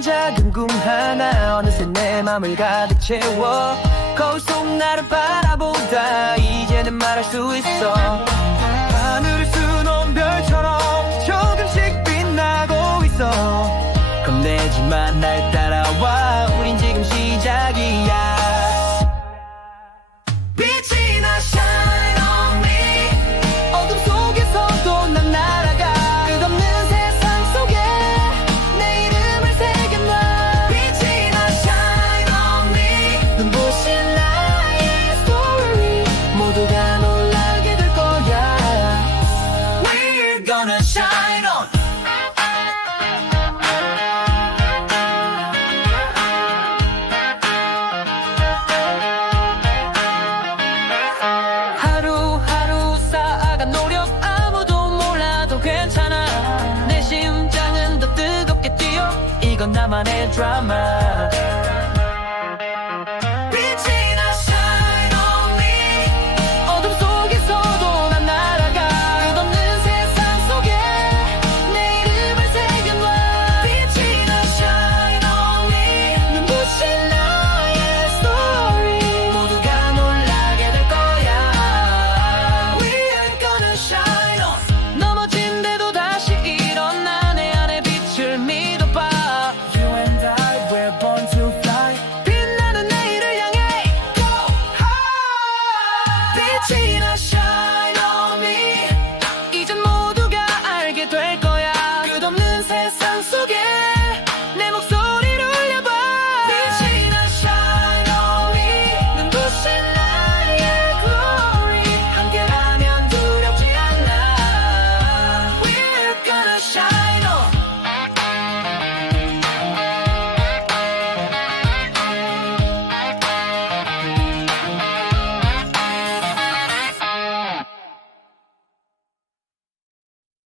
작은 꿈 하나 어느새 내 맘을 가득 채워. 거울 속 나를 바라보다 이제는 말할 수 있어. 이건 나만의 드라마 I'm so good.